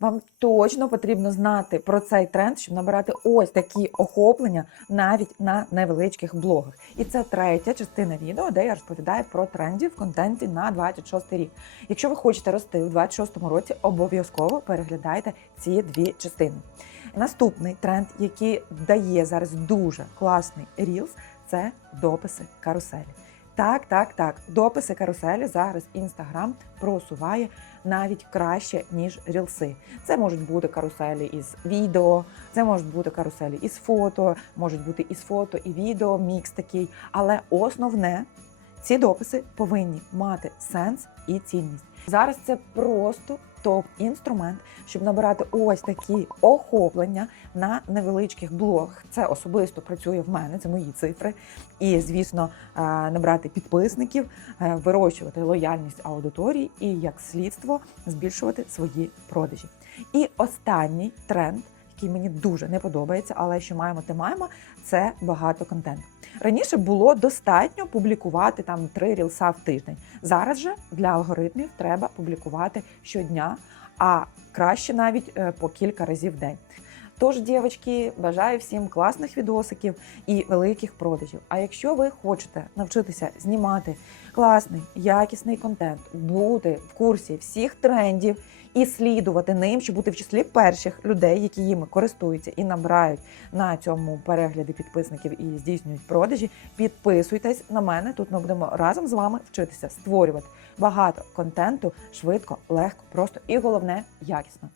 Вам точно потрібно знати про цей тренд, щоб набирати ось такі охоплення навіть на невеличких блогах. І це третя частина відео, де я розповідаю про тренди в контенті на 26 рік. Якщо ви хочете рости у 26 році, обов'язково переглядайте ці дві частини. Наступний тренд, який дає зараз дуже класний рілс, це дописи каруселі. Так, так, так. Дописи каруселі зараз Інстаграм просуває навіть краще, ніж рілси. Це можуть бути каруселі із відео, це можуть бути каруселі із фото, можуть бути із фото і відео, мікс такий. Але основне, ці дописи повинні мати сенс і цінність. Зараз це просто топ-інструмент, щоб набирати ось такі охоплення на невеличких блогах. Це особисто працює в мене, це мої цифри. І, звісно, е, набрати підписників, е, вирощувати лояльність аудиторії і як слідство збільшувати свої продажі. І останній тренд, який мені дуже не подобається, але що маємо, те маємо, це багато контенту. Раніше було достатньо публікувати там три рілса в тиждень. Зараз же для алгоритмів треба публікувати щодня, а краще навіть е, по кілька разів в день. Тож, дівчатки, бажаю всім класних відосиків і великих продажів. А якщо ви хочете навчитися знімати класний, якісний контент, бути в курсі всіх трендів і слідувати ним, щоб бути в числі перших людей, які їми користуються і набирають на цьому перегляди підписників і здійснюють продажі, підписуйтесь на мене. Тут ми будемо разом з вами вчитися створювати багато контенту швидко, легко, просто і головне якісно.